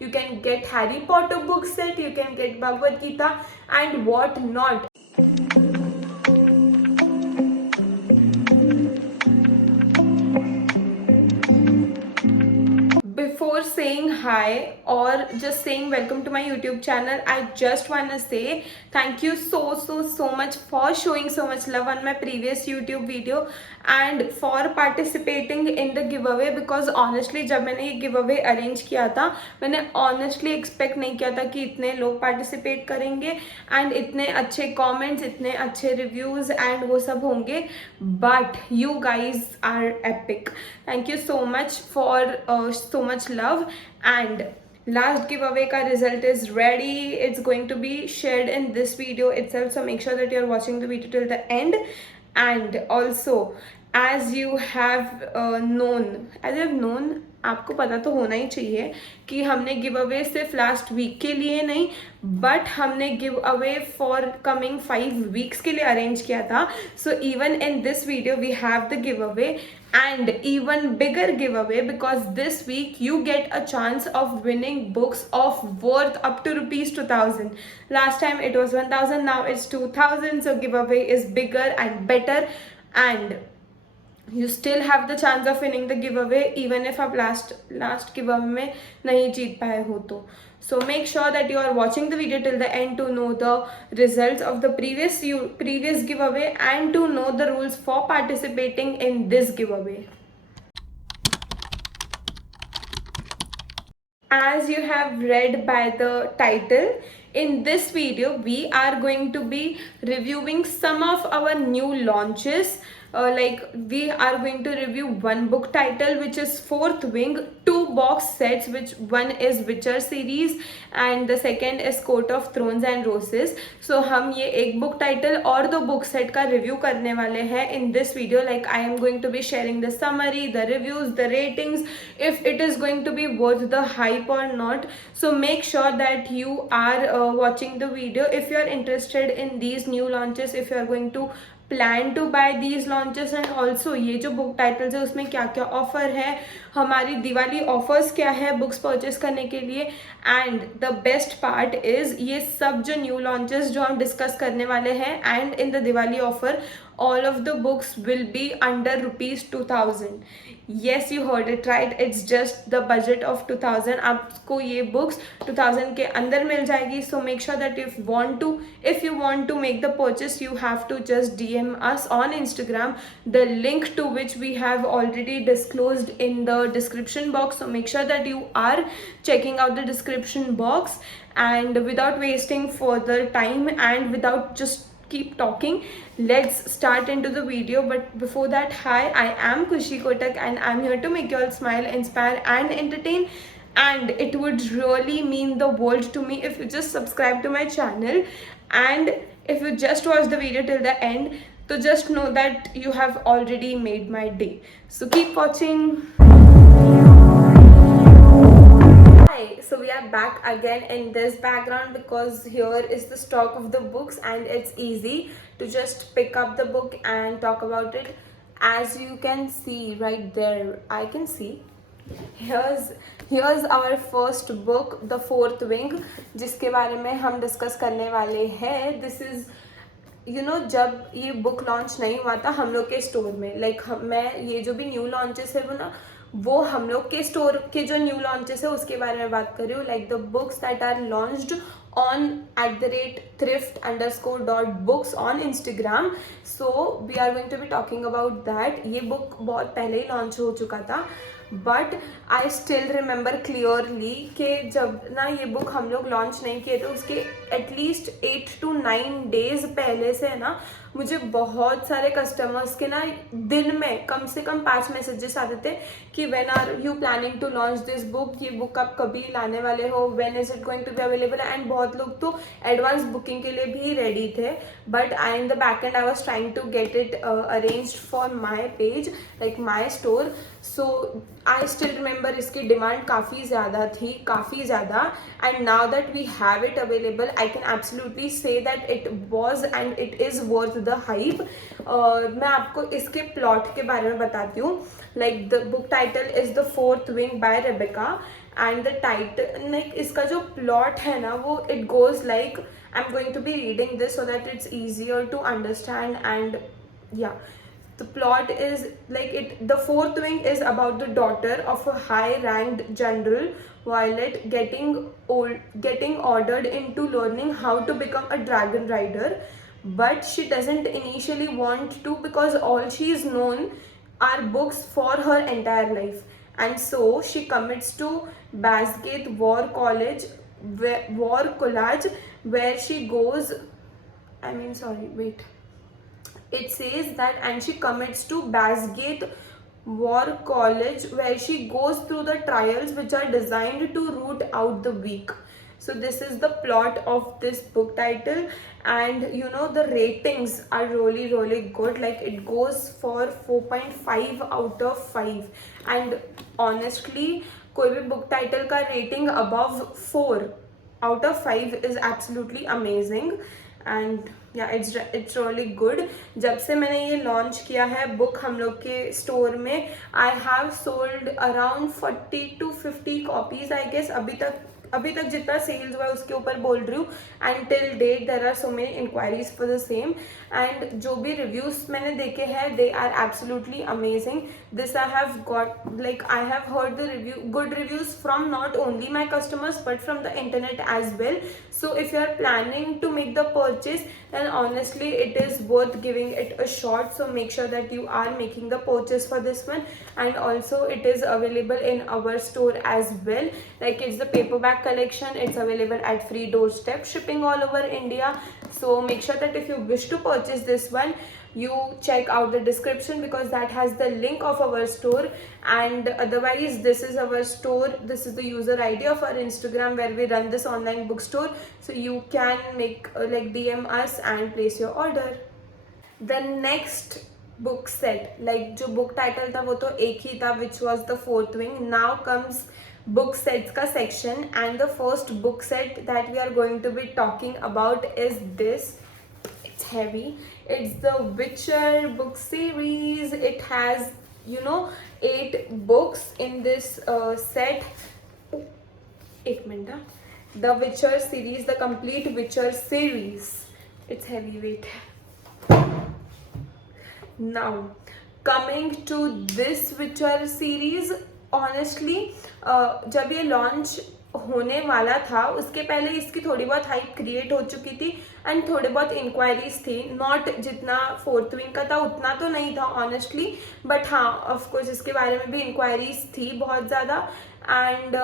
You can get Harry Potter book set, you can get Bhagavad Gita and what not. Before saying hi or just saying welcome to my YouTube channel, I just wanna say thank you so much for showing so much love on my previous YouTube video and for participating in the giveaway, because honestly जब मैंने ये giveaway arrange किया था मैंने honestly expect नहीं किया था कि इतने लोग participate करेंगे and इतने अच्छे comments, इतने अच्छे reviews and वो सब होंगे, but you guys are epic. Thank you so much for so much love. And last giveaway ka result is ready. It's going to be shared in this video itself, so make sure that you're watching the video till the end. And also, as you have known, आपको पता तो होना ही चाहिए कि हमने giveaway सिर्फ last week के लिए नहीं बट हमने giveaway for coming 5 weeks के लिए अरेंज किया था. So even in this video we have the giveaway and even bigger giveaway, because this week you get a chance of winning books of worth up to rupees 2000. Last time it was 1000, now it's 2000, so giveaway is bigger and better, and you still have the chance of winning the giveaway even if आप last giveaway में नहीं जीत पाए हो तो. So make sure that you are watching the video till the end to know the results of the previous giveaway and to know the rules for participating in this giveaway. As you have read by the title, in this video we are going to be reviewing some of our new launches. Like we are going to review one book title which is Fourth Wing, 2 box sets, which one is Witcher series and the second is Court of Thrones and Roses. So हम ये एक book title और 2 book set का review करने वाले हैं in this video. Like I am going to be sharing the summary, the reviews, the ratings, if it is going to be worth the hype or not. So make sure that you are watching the video if you are interested in these new launches, if you are going to plan to buy these launches, and also ये जो book titles है उसमें क्या क्या offer है, हमारी Diwali offers क्या है बुक्स परचेस करने के लिए. And the best part is ये सब जो न्यू लॉन्चेस जो हम डिस्कस करने वाले हैं and in the Diwali offer all of the books will be under rupees 2000. Yes, you heard it right, it's just the budget of 2000. आपको ये books 2000 के अंदर मिल जाएगी. So make sure that if you want to make the purchase, you have to just DM us on Instagram, the link to which we have already disclosed in the description box. So make sure that you are checking out the description box. And without wasting further time and without just keep talking, let's start into the video. But before that, hi, I am Kushi Kotak and I'm here to make you all smile, inspire and entertain. And it would really mean the world to me if you just subscribe to my channel, and if you just watch the video till the end, so just know that you have already made my day. So keep watching. So we are back again in this background because here is the stock of the books and it's easy to just pick up the book and talk about it. As you can see right there, I can see here's our first book, The Fourth Wing, जिसके बारे में हम discuss करने वाले हैं. This is जब ये book launch नहीं हुआ था हम लोग के स्टोर में, मैं ये जो भी न्यू लॉन्चेस है वो हम लोग के स्टोर के जो न्यू लॉन्चेस है उसके बारे में बात कर रही हूँ. Like the books that are launched on @thrift_.books on Instagram. So we are going to be talking about that. ये बुक बहुत पहले ही लॉन्च हो चुका था, but I still remember clearly कि जब ना ये बुक हम लोग लॉन्च नहीं किए तो उसके एटलीस्ट 8 to 9 डेज पहले से है ना मुझे बहुत सारे कस्टमर्स के ना दिन में कम से कम 5 मैसेजेस आते थे कि when are you planning to launch this book, ये बुक आप कभी लाने वाले हो, when is it going to be available. And बहुत लोग तो एडवांस बुकिंग के लिए भी रेडी थे, but I in the back end I was trying to get it arranged for my page, like my store. So I still remember इसकी demand काफ़ी ज़्यादा थी, काफ़ी ज़्यादा. And now that we have it available I can absolutely say that it was and it is worth the hype. मैं आपको इसके plot के बारे में बताती हूँ. Like the book title is the fourth wing by Rebecca. And the title like इसका जो प्लॉट है ना वो it goes like I am going to be reading this so that it's easier to understand and yeah the plot is like it the fourth wing is about the daughter of a high ranked general Violet getting ordered into learning how to become a dragon rider, but she doesn't initially want to because all she is known are books for her entire life, and so she commits to Basgate War College where she goes it says that and she commits to Basgate War College where she goes through the trials which are designed to root out the weak. So this is the plot of this book title, and you know the ratings are really good. Like it goes for 4.5 out of 5, and honestly कोई भी book title का rating above 4 out of 5 is absolutely amazing. And या it's really good. जब से मैंने ये launch किया है बुक हम लोग के स्टोर में, I have sold around 40 to 50 copies I guess. अभी तक जितना सेल्स हुआ है उसके ऊपर बोल रही हूँ. And till date there are so many inquiries for the same, and जो भी रिव्यूज मैंने देखे हैं they are absolutely amazing. This I have got like I have heard the good reviews from not only my customers but from the internet as well. So if you are planning to make the purchase, then honestly it is worth giving it a shot. So make sure that you are making the purchase for this one, and also it is available in our store as well. Like it's the paperback collection, it's available at free doorstep shipping all over India. So make sure that if you wish to purchase this one, you check out the description because that has the link of our store. And otherwise this is our store, this is the user ID of our Instagram where we run this online bookstore, so you can make like DM us and place your order. The next book set, like जो book title था वो तो एक ही था which was the fourth wing. Now comes book sets का section, and the first book set that we are going to be talking about is this. It's heavy. It's the Witcher book series. It has 8 books in this set. एक minute. The Witcher series, the complete Witcher series. It's heavyweight. Now coming to this Witcher series, honestly जब ये launch होने वाला था उसके पहले इसकी थोड़ी बहुत हाइप क्रिएट हो चुकी थी एंड थोड़े बहुत इंक्वायरीज थी. नॉट जितना फोर्थ विंग का था उतना तो नहीं था ऑनेस्टली, बट हाँ ऑफकोर्स इसके बारे में भी इंक्वायरीज थी बहुत ज़्यादा. एंड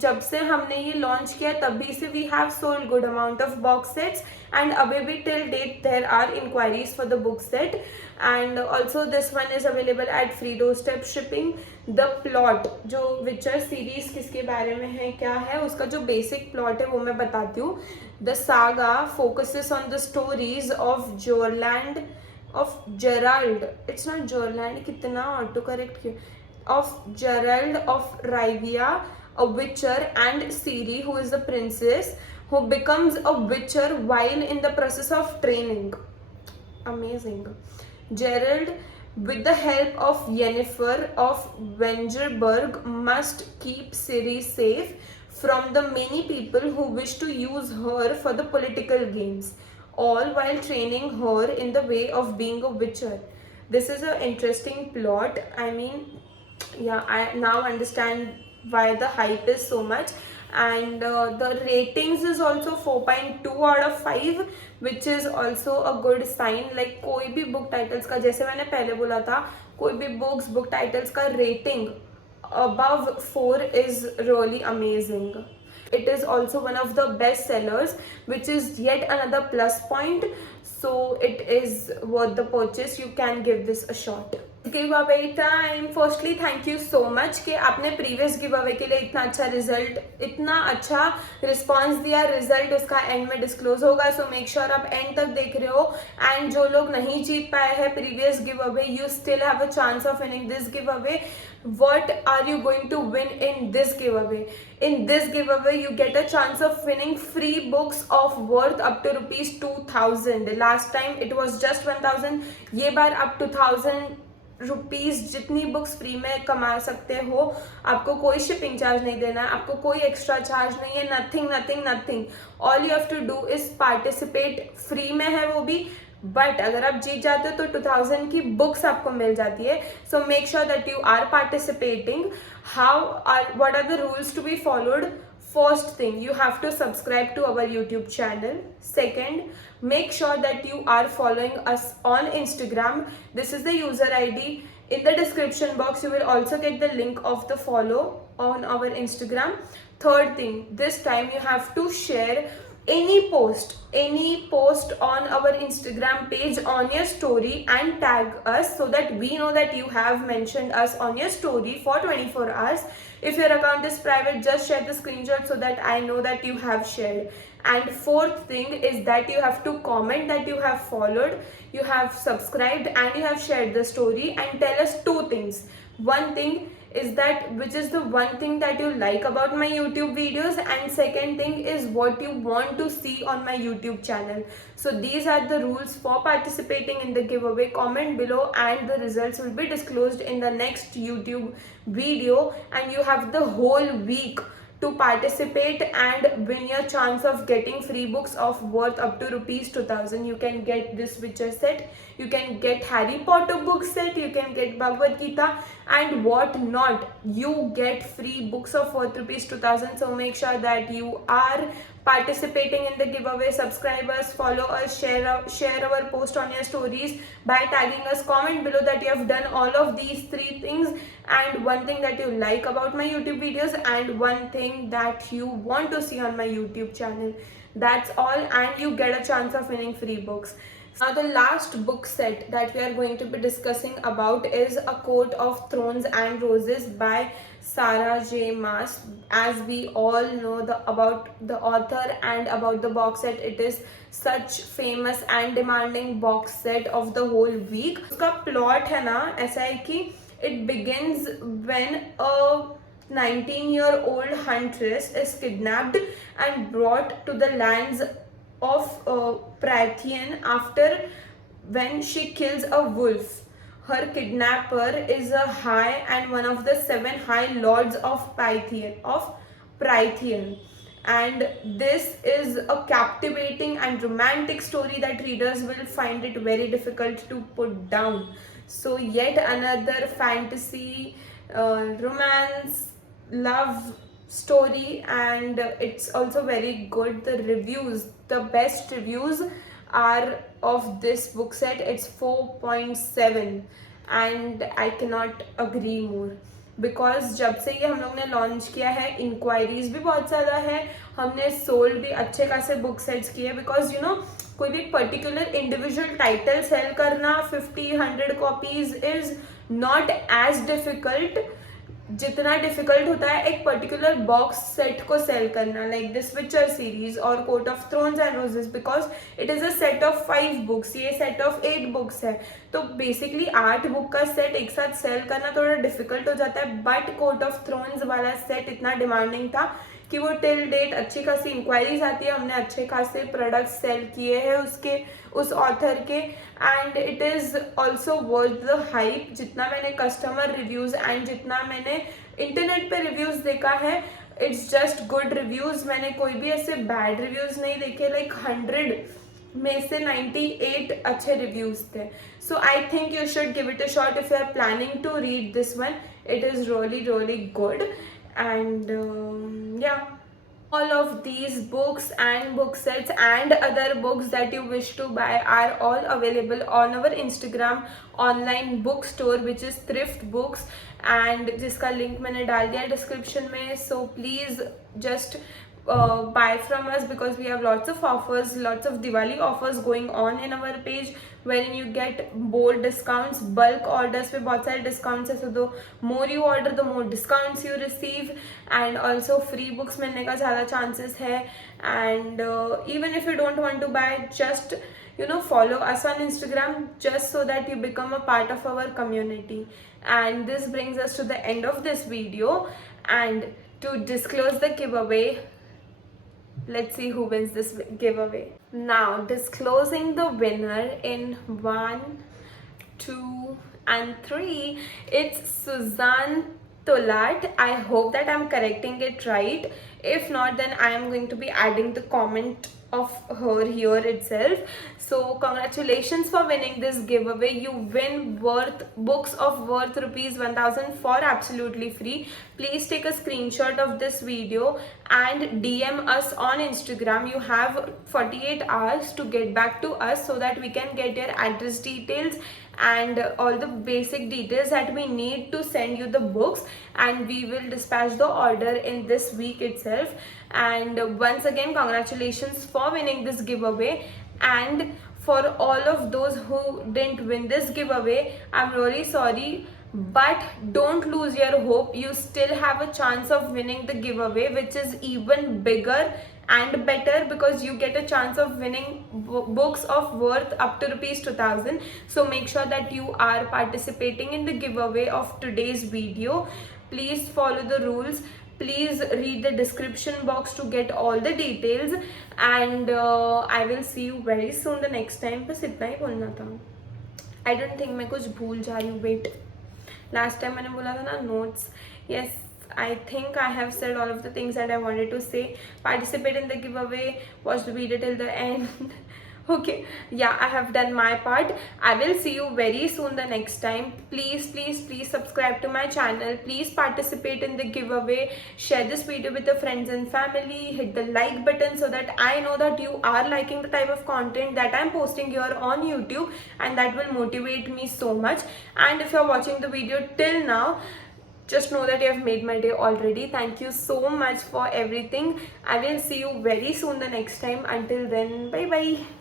जब से हमने ये लॉन्च किया तभी से we have sold good amount of box sets, and अभी भी till date there are inquiries for the book set. And also this one is available at free doorstep shipping. The plot जो Witcher series किसके बारे में है क्या है उसका जो बेसिक प्लॉट है वो मैं बताती हूँ. The saga focuses on the stories of Gerald, it's not Zorland, कितना ऑटो करेक्ट किया, of Gerald of Rivia, a witcher, and Ciri, who is the princess, who becomes a witcher while in the process of training. Amazing. Gerald, with the help of Yennefer of Vengerberg, must keep Ciri safe from the many people who wish to use her for the political games, all while training her in the way of being a witcher. This is an interesting plot. I mean, yeah, I now understand why the hype is so much. And the ratings is also 4.2 out of 5, which is also a good sign. Like कोई भी book titles का, जैसे मैंने पहले बोला था, कोई भी book titles का rating above 4 is really amazing. It is also one of the best sellers, which is yet another plus point. So it is worth the purchase. You can give this a shot. Give away time. Firstly thank you so much कि आपने previous give away के लिए इतना अच्छा result, इतना अच्छा response दिया. Result उसका एंड में डिस्क्लोज होगा, सो मेक श्योर आप एंड तक देख रहे हो. एंड जो लोग नहीं जीत पाए हैं previous give away, you still have a chance of winning this give away. What are you going to win in this giveaway? In this giveaway, you get a chance of winning free books of worth up to rupees 2000. Last time it was just 1000. ये बार up to 1000 rupees जितनी books free में कमा सकते हो, आपको कोई shipping charge नहीं देना है, आपको कोई एक्स्ट्रा चार्ज नहीं है, nothing nothing nothing. All you have to do is participate, free में है वो भी, बट अगर आप जीत जाते हो तो 2000 की बुक्स आपको मिल जाती है। So make sure that you are participating. What are the rules to be followed? First thing, you have to subscribe to our YouTube channel. Second, make sure that you are following us on Instagram. This is the user ID. In the description box, you will also get the link of the follow on our Instagram. Third thing, this time you have to share any post on our Instagram page on your story and tag us so that we know that you have mentioned us on your story for 24 hours. If your account is private, just share the screenshot so that I know that you have shared. And fourth thing is that you have to comment that you have followed, you have subscribed, and you have shared the story, and tell us two things. One thing is that which is the one thing that you like about my YouTube videos, and second thing is what you want to see on my YouTube channel. So these are the rules for participating in the giveaway. Comment below and the results will be disclosed in the next YouTube video, and you have the whole week to participate and win your chance of getting free books of worth up to rupees 2000. You can get this Witcher set, you can get Harry Potter book set, you can get Bhagavad Gita and what not. You get free books of worth rupees 2000. So make sure that you are participating in the giveaway. Subscribe us, follow us, share our post on your stories by tagging us. Comment below that you have done all of these three things, and one thing that you like about my YouTube videos, and one thing that you want to see on my YouTube channel. That's all, and you get a chance of winning free books. Now the last book set that we are going to be discussing about is A Court of Thorns and Roses by Sarah J. Maas. As we all know about the author and about the box set, it is such famous and demanding box set of the whole week. उसका plot है ना ऐसा है कि it begins when a 19-year-old huntress is kidnapped and brought to the lands of Prythian after when she kills a wolf. Her kidnapper is a high and one of the 7 high lords of Prythian. And this is a captivating and romantic story that readers will find it very difficult to put down. So yet another fantasy, romance, love story, and it's also very good. The best reviews are of this book set. It's 4.7 and I cannot agree more. Because जब से ये हम लोग ने launch किया है, inquiries भी बहुत ज़्यादा है, हमने सोल्ड भी अच्छे खासे बुक सेट्स किए. बिकॉज यू नो कोई भी पर्टिकुलर इंडिविजुअल टाइटल सेल करना 50-100 copies is not as difficult जितना डिफिकल्ट होता है एक पर्टिकुलर बॉक्स सेट को सेल करना, लाइक दिस विचर सीरीज और court of thrones and roses, because it is a set of 5 books, ये सेट ऑफ 8 बुक्स है. तो बेसिकली 8 बुक का सेट एक साथ सेल करना थोड़ा डिफिकल्ट हो जाता है. बट कोर्ट ऑफ थ्रोन्स वाला सेट इतना डिमांडिंग था कि वो टिल डेट अच्छी खासी इंक्वायरीज आती है, हमने अच्छे खासे प्रोडक्ट्स सेल किए हैं उस ऑथर के. And it is also worth the hype. जितना मैंने कस्टमर रिव्यूज़ एंड जितना मैंने इंटरनेट पे रिव्यूज़ देखा है, इट्स जस्ट गुड रिव्यूज़. मैंने कोई भी ऐसे बैड रिव्यूज़ नहीं देखे. लाइक 100 में से 98 अच्छे रिव्यूज़ थे. So I think you should give it a shot if you are planning to read this one. It is really good. And yeah, all of these books and book sets and other books that you wish to buy are all available on our Instagram online bookstore, which is Thrift Books, and जिसका link मैंने डाल दिया description में. So please just buy from us because we have lots of offers, lots of Diwali offers going on in our page, wherein you get bold discounts. Bulk orders पे बहुत सारे discounts है, so the more you order the more discounts you receive, and also free books मिलने का ज़्यादा chances है. And even if you don't want to buy, just follow us on Instagram just so that you become a part of our community. And this brings us to the end of this video, and to disclose the giveaway, let's see who wins this giveaway. Now disclosing the winner in 1, 2 And 3, it's Suzanne Tolat. I hope that I'm correcting it right. If not, then I am going to be adding the comment of her here itself. So congratulations for winning this giveaway. You win worth books of worth rupees 1000 for absolutely free. Please take a screenshot of this video and DM us on Instagram. You have 48 hours to get back to us so that we can get your address details and all the basic details that we need to send you the books, and we will dispatch the order in this week itself. And once again, congratulations for winning this giveaway. And for all of those who didn't win this giveaway, I'm really sorry, but don't lose your hope. You still have a chance of winning the giveaway, which is even bigger and better, because you get a chance of winning books of worth up to rupees 2000. So make sure that you are participating in the giveaway of today's video. Please follow the rules. Please read the description box to get all the details, and I will see you very soon the next time. बस इतना ही बोलना था. I don't think मैं कुछ भूल जा रही हूँ. Wait, last time मैंने बोला था ना notes. Yes, I think I have said all of the things that I wanted to say. Participate in the giveaway. Watch the video till the end. Okay, yeah, I have done my part. I will see you very soon the next time. Please subscribe to my channel. Please participate in the giveaway. Share this video with your friends and family. Hit the like button so that I know that you are liking the type of content that I'm posting here on YouTube, and that will motivate me so much. And if you're watching the video till now, just know that you have made my day already. Thank you so much for everything. I will see you very soon the next time. Until then, bye bye.